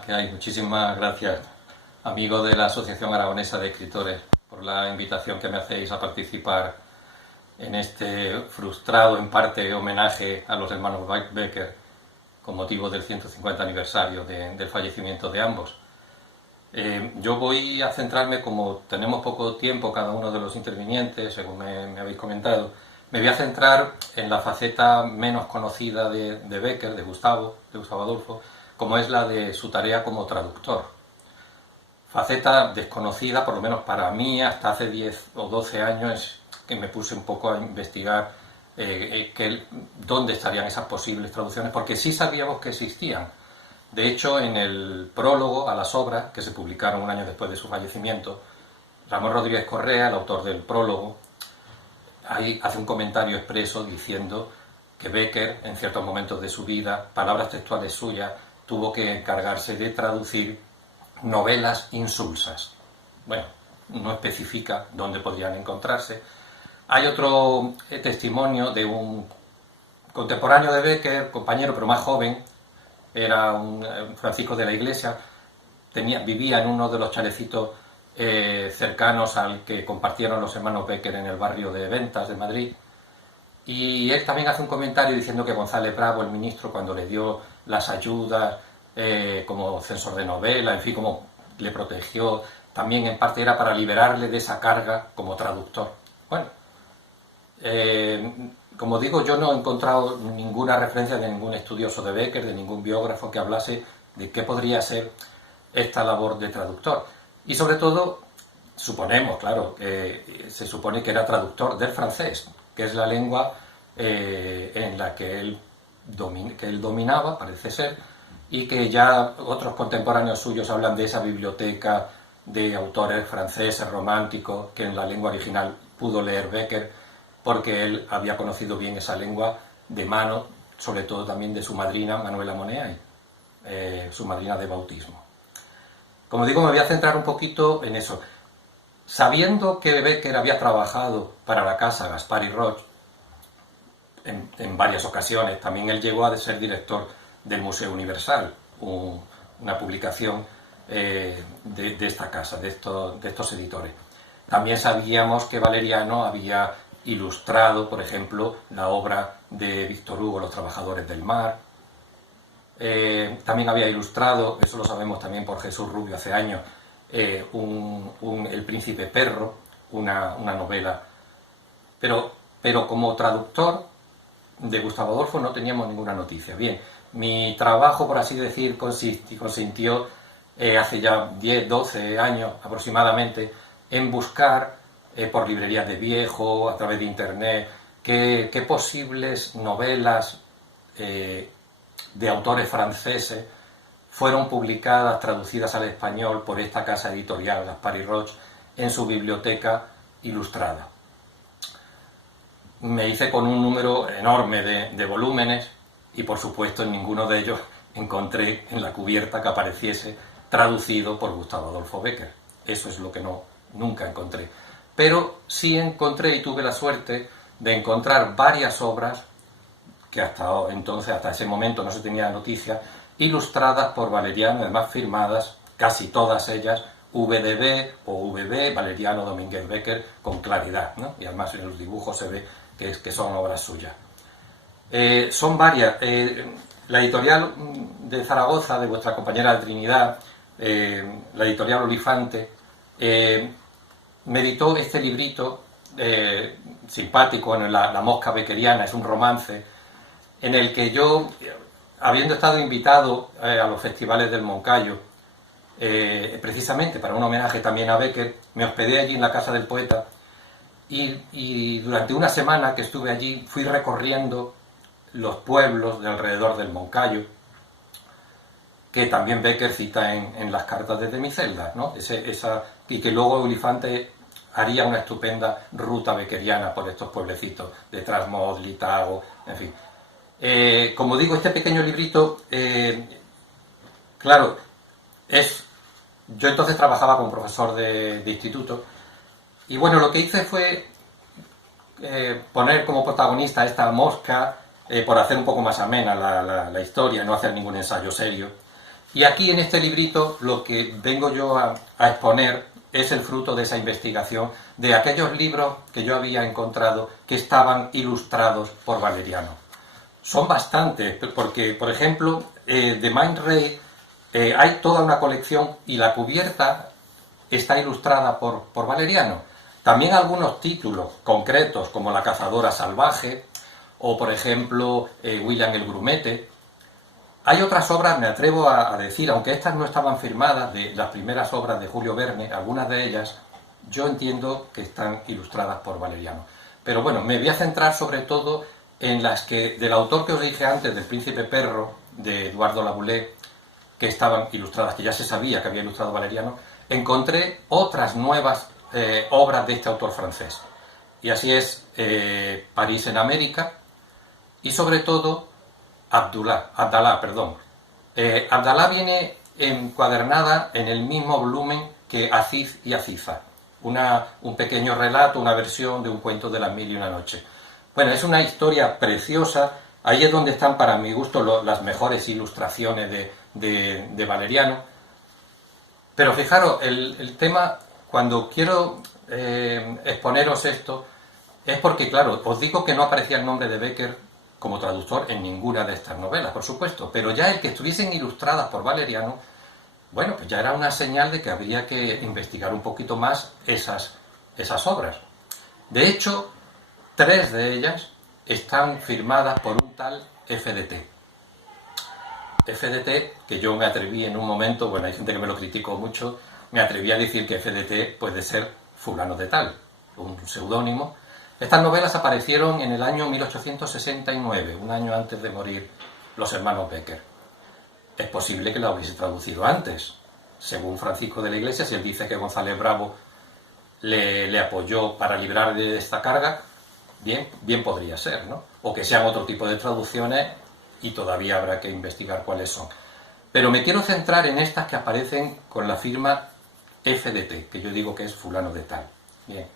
Hola, ¿qué hay? Muchísimas gracias, amigo de la Asociación Aragonesa de Escritores, por la invitación que me hacéis a participar en este frustrado, en parte, homenaje a los hermanos Becker con motivo del 150 aniversario del fallecimiento de ambos. Yo voy a centrarme, como tenemos poco tiempo cada uno de los intervinientes, según me habéis comentado, me voy a centrar en la faceta menos conocida de Becker, de Gustavo Adolfo, como es la de su tarea como traductor. Faceta desconocida, por lo menos para mí, hasta hace 10 o 12 años que me puse un poco a investigar dónde estarían esas posibles traducciones, porque sí sabíamos que existían. De hecho, en el prólogo a las obras, que se publicaron un año después de su fallecimiento, Ramón Rodríguez Correa, el autor del prólogo, ahí hace un comentario expreso diciendo que Becker, en ciertos momentos de su vida, palabras textuales suyas, tuvo que encargarse de traducir novelas insulsas. Bueno, no especifica dónde podrían encontrarse. Hay otro testimonio de un contemporáneo de Becker, compañero pero más joven, era un Francisco de la Iglesia, vivía en uno de los chalecitos cercanos al que compartieron los hermanos Becker en el barrio de Ventas de Madrid, y él también hace un comentario diciendo que González Bravo, el ministro, cuando le dio las ayudas como censor de novela, en fin, como le protegió, también en parte era para liberarle de esa carga como traductor. Bueno, como digo, yo no he encontrado ninguna referencia de ningún estudioso de Becker, de ningún biógrafo que hablase de qué podría ser esta labor de traductor. Y sobre todo, suponemos, claro, se supone que era traductor del francés, que es la lengua en la que él dominaba, parece ser, y que ya otros contemporáneos suyos hablan de esa biblioteca de autores franceses románticos que en la lengua original pudo leer Becker, porque él había conocido bien esa lengua de mano, sobre todo también de su madrina Manuela Moneay, su madrina de bautismo. Como digo, me voy a centrar un poquito en eso. Sabiendo que Becker había trabajado para la casa Gaspar y Roch en varias ocasiones, también él llegó a ser director del Museo Universal, una publicación de esta casa, de estos editores. También sabíamos que Valeriano había ilustrado, por ejemplo, la obra de Víctor Hugo, Los Trabajadores del Mar. También había ilustrado, eso lo sabemos también por Jesús Rubio hace años, El Príncipe Perro, una novela. Pero como traductor de Gustavo Adolfo no teníamos ninguna noticia. Bien, mi trabajo, por así decir, consistió hace ya 10, 12 años aproximadamente en buscar por librerías de viejo, a través de internet, qué posibles novelas de autores franceses fueron publicadas, traducidas al español por esta casa editorial, Gaspar y Roch, en su biblioteca ilustrada. Me hice con un número enorme de volúmenes y, por supuesto, en ninguno de ellos encontré en la cubierta que apareciese traducido por Gustavo Adolfo Becker. Eso es lo que nunca encontré. Pero sí encontré y tuve la suerte de encontrar varias obras que hasta ese momento no se tenía noticia, ilustradas por Valeriano, además firmadas, casi todas ellas, VDB o VB, Valeriano Domínguez Becker, con claridad, ¿no? Y además en los dibujos se ve que son obras suyas. Son varias. La editorial de Zaragoza, de vuestra compañera de Trinidad, la editorial Olifante, me editó este librito simpático, La mosca beckeriana, es un romance, en el que yo, habiendo estado invitado a los festivales del Moncayo, precisamente para un homenaje también a Becker, me hospedé allí en la casa del poeta y durante una semana que estuve allí fui recorriendo los pueblos de alrededor del Moncayo, que también Becker cita en las cartas desde mi celda, ¿no? Y que luego Olifante haría una estupenda ruta beckeriana por estos pueblecitos de Trasmoz, Litago, en fin. Como digo, este pequeño librito, claro, yo entonces trabajaba como profesor de instituto, y bueno, lo que hice fue poner como protagonista a esta mosca, por hacer un poco más amena la historia, no hacer ningún ensayo serio. Y aquí en este librito lo que vengo yo a exponer es el fruto de esa investigación de aquellos libros que yo había encontrado que estaban ilustrados por Valeriano. Son bastantes, porque, por ejemplo, de Mind Ray hay toda una colección y la cubierta está ilustrada por Valeriano. También algunos títulos concretos, como La cazadora salvaje, o, por ejemplo, William el grumete. Hay otras obras, me atrevo a decir, aunque estas no estaban firmadas, de las primeras obras de Julio Verne, algunas de ellas, yo entiendo que están ilustradas por Valeriano. Pero bueno, me voy a centrar sobre todo en las que, del autor que os dije antes, del Príncipe Perro, de Eduardo Laboulaye, que estaban ilustradas, que ya se sabía que había ilustrado Valeriano, encontré otras nuevas obras de este autor francés. Y así es París en América y sobre todo Abdalá. Abdalá viene encuadernada en el mismo volumen que Aziz y Aziza, un pequeño relato, una versión de un cuento de las mil y una noche. Bueno, es una historia preciosa, ahí es donde están para mi gusto las mejores ilustraciones de Valeriano. Pero fijaros, el tema, cuando quiero exponeros esto, es porque, claro, os digo que no aparecía el nombre de Becker como traductor en ninguna de estas novelas, por supuesto, pero ya el que estuviesen ilustradas por Valeriano, bueno, pues ya era una señal de que habría que investigar un poquito más esas obras. De hecho, 3 de ellas están firmadas por un tal FDT. FDT, que yo me atreví en un momento, bueno, hay gente que me lo criticó mucho, me atreví a decir que FDT puede ser fulano de tal, un seudónimo. Estas novelas aparecieron en el año 1869, un año antes de morir los hermanos Becker. Es posible que la hubiese traducido antes. Según Francisco de la Iglesia, si él dice que González Bravo le apoyó para librar de esta carga, bien podría ser, ¿no? O que sean otro tipo de traducciones y todavía habrá que investigar cuáles son. Pero me quiero centrar en estas que aparecen con la firma FDT, que yo digo que es fulano de tal. Bien.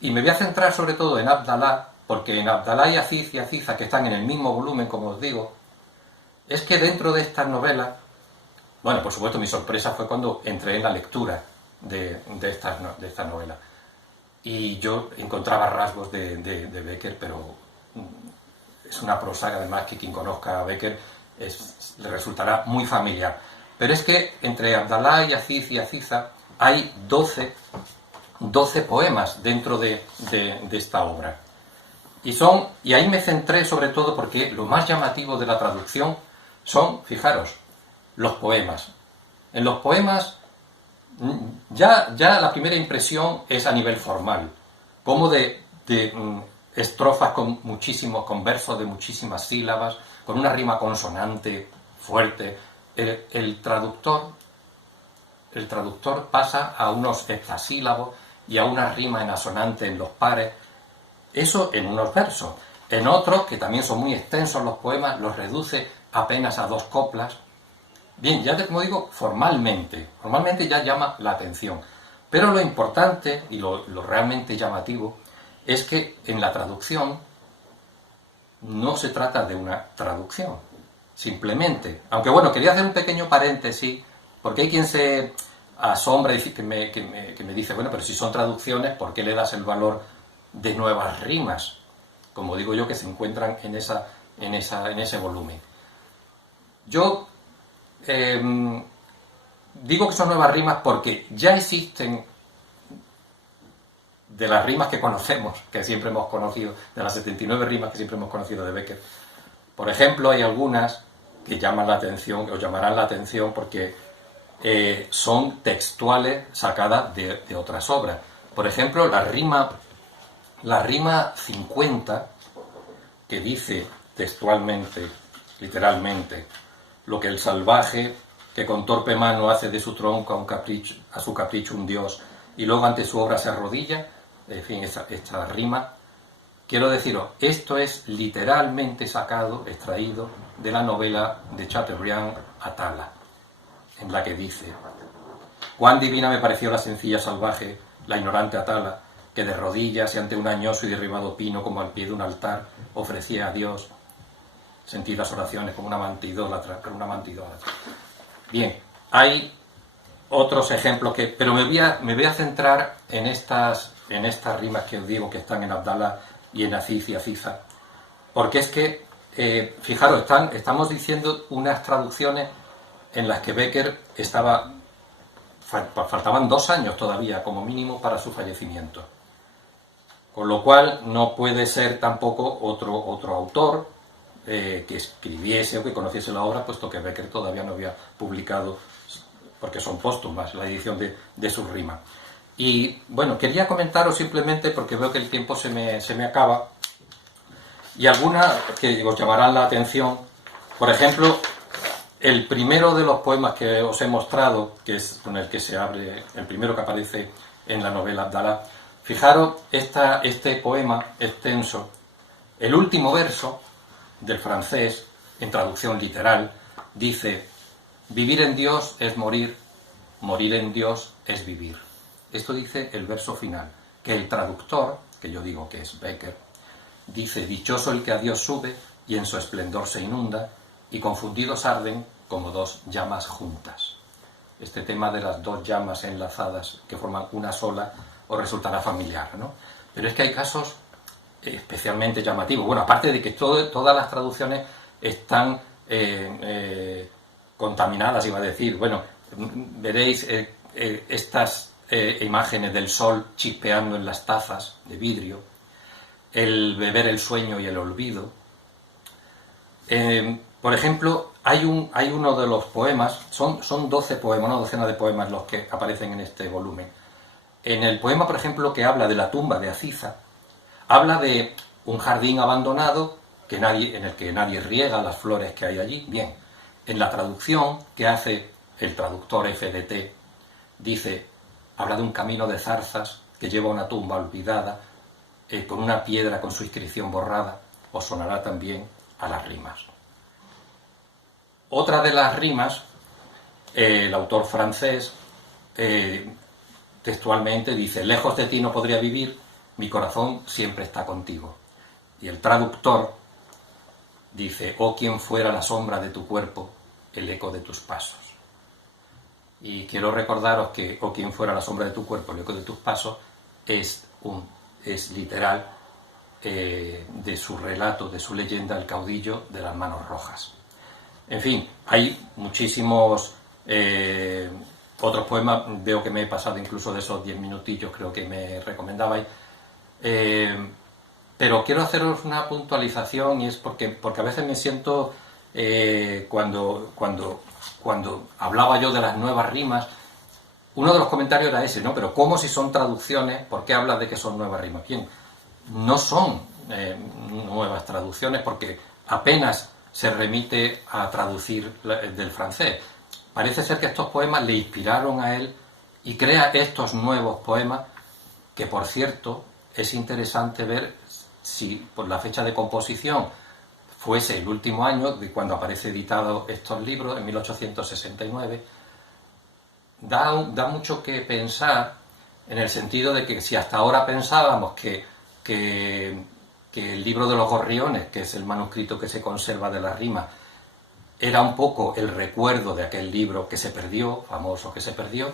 Y me voy a centrar sobre todo en Abdalá, porque en Abdalá y Aziz y Aziza, que están en el mismo volumen, como os digo, es que dentro de estas novelas, bueno, por supuesto mi sorpresa fue cuando entré en la lectura de estas novelas. Y yo encontraba rasgos de Becker, pero es una prosa, además, que quien conozca a Becker le resultará muy familiar. Pero es que entre Abdalá y Aziz y Aziza hay 12 poemas dentro de esta obra. Y ahí me centré sobre todo porque lo más llamativo de la traducción son, fijaros, los poemas. En los poemas ya la primera impresión es a nivel formal, como de estrofas con versos de muchísimas sílabas, con una rima consonante fuerte. El traductor pasa a unos hexasílabos y a una rima en asonante en los pares. Eso en unos versos. En otros, que también son muy extensos los poemas, los reduce apenas a 2 coplas. Bien, ya como digo, formalmente ya llama la atención. Pero lo importante y lo realmente llamativo es que en la traducción no se trata de una traducción, simplemente. Aunque bueno, quería hacer un pequeño paréntesis, porque hay quien se asombra y que me dice, bueno, pero si son traducciones, ¿por qué le das el valor de nuevas rimas? Como digo yo, que se encuentran en ese volumen. Yo digo que son nuevas rimas porque ya existen, de las rimas que conocemos, que siempre hemos conocido, de las 79 rimas que siempre hemos conocido de Becker. Por ejemplo, hay algunas que llaman la atención, o llamarán la atención, porque son textuales sacadas de otras obras. Por ejemplo, la rima 50, que dice textualmente, literalmente, lo que el salvaje, que con torpe mano hace de su tronco a su capricho un dios, y luego ante su obra se arrodilla, en fin, esta rima, quiero deciros, esto es literalmente extraído de la novela de Chateaubriand, Atala, en la que dice: cuán divina me pareció la sencilla salvaje, la ignorante Atala, que de rodillas y ante un añoso y derribado pino como al pie de un altar ofrecía a Dios. sentid las oraciones como un amante idólatra, pero un amante idólatra. Bien, hay otros ejemplos pero me voy a centrar en estas rimas que os digo que están en Abdalá y en Aziz y Aziza, porque es que, fijaros, estamos diciendo unas traducciones en las que Becker faltaban 2 años todavía, como mínimo, para su fallecimiento. Con lo cual, no puede ser tampoco otro autor que escribiese o que conociese la obra, puesto que Becker todavía no había publicado, porque son póstumas, la edición de sus rimas. Y, bueno, quería comentaros simplemente, porque veo que el tiempo se me acaba, y algunas que os llamarán la atención. Por ejemplo, el primero de los poemas que os he mostrado, que es con el que se abre, el primero que aparece en la novela Abdalá, fijaros este poema extenso, el último verso del francés, en traducción literal, dice: vivir en Dios es morir, morir en Dios es vivir. Esto dice el verso final, que el traductor, que yo digo que es Becker, dice: dichoso el que a Dios sube y en su esplendor se inunda, y confundidos arden como 2 llamas juntas. Este tema de las 2 llamas enlazadas que forman una sola os resultará familiar, ¿no? Pero es que hay casos especialmente llamativos. Bueno, aparte de que todas las traducciones están contaminadas, iba a decir. Bueno, veréis estas imágenes del sol chispeando en las tazas de vidrio, el beber el sueño y el olvido. Por ejemplo, hay uno de los poemas, son 12 poemas, una docena de poemas los que aparecen en este volumen. En el poema, por ejemplo, que habla de la tumba de Aziza, habla de un jardín abandonado en el que nadie riega las flores que hay allí. Bien, en la traducción que hace el traductor FDT, habla de un camino de zarzas que lleva a una tumba olvidada, con una piedra con su inscripción borrada. Os sonará también a las rimas. Otra de las rimas, el autor francés textualmente dice: lejos de ti no podría vivir, mi corazón siempre está contigo. Y el traductor dice: oh, quien fuera la sombra de tu cuerpo, el eco de tus pasos. Y quiero recordaros que oh, quien fuera la sombra de tu cuerpo, el eco de tus pasos, es literal de su relato, de su leyenda, El caudillo de las manos rojas. En fin, hay muchísimos otros poemas. Veo que me he pasado incluso de esos 10 minutillos, creo que me recomendabais. Pero quiero haceros una puntualización, y es porque a veces me siento, cuando hablaba yo de las nuevas rimas, uno de los comentarios era ese, ¿no? Pero ¿cómo, si son traducciones, por qué hablas de que son nuevas rimas? Bien, no son nuevas traducciones, porque apenas se remite a traducir del francés. Parece ser que estos poemas le inspiraron a él y crea estos nuevos poemas, que, por cierto, es interesante ver si por la fecha de composición fuese el último año de cuando aparece editado estos libros, en 1869, da mucho que pensar, en el sentido de que si hasta ahora pensábamos que el libro de los gorriones, que es el manuscrito que se conserva de las rimas, era un poco el recuerdo de aquel libro que se perdió, famoso que se perdió.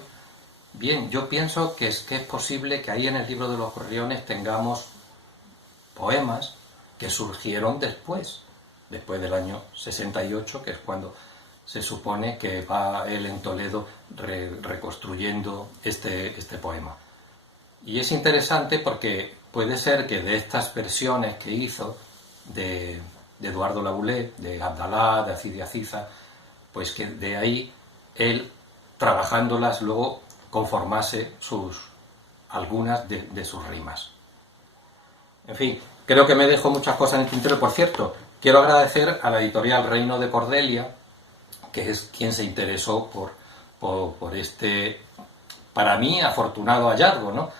Bien, yo pienso que es posible que ahí en el libro de los gorriones tengamos poemas que surgieron después del año 68, que es cuando se supone que va él en Toledo reconstruyendo este poema. Y es interesante porque puede ser que de estas versiones que hizo de Eduardo Laboulaye, de Abdalá, de Aziz y Aziza, pues que de ahí él, trabajándolas, luego conformase algunas de sus rimas. En fin, creo que me dejo muchas cosas en el tintero. Por cierto, quiero agradecer a la editorial Reino de Cordelia, que es quien se interesó por este, para mí, afortunado hallazgo, ¿no?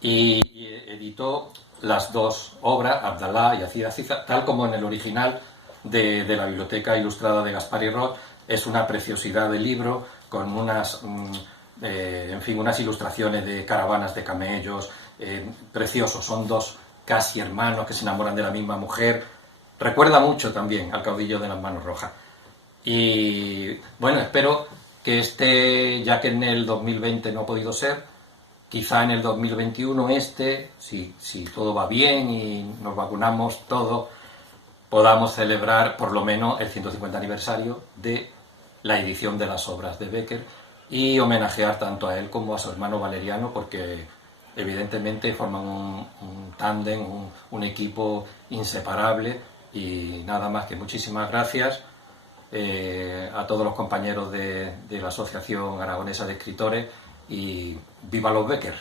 Y editó las 2 obras, Abdalá y Aziz y Aziza, tal como en el original de la Biblioteca Ilustrada de Gaspar y Roth. Es una preciosidad de libro, con unas ilustraciones de caravanas de camellos, preciosos. Son 2 casi hermanos que se enamoran de la misma mujer. recuerda mucho también al caudillo de las manos rojas. Y bueno, espero que ya que en el 2020 no ha podido ser, quizá en el 2021 si todo va bien y nos vacunamos todos, podamos celebrar por lo menos el 150 aniversario de la edición de las obras de Bécquer y homenajear tanto a él como a su hermano Valeriano, porque evidentemente forman un tándem, un equipo inseparable. Y nada más, que muchísimas gracias a todos los compañeros de la Asociación Aragonesa de Escritores, y ¡viva los Bécquer!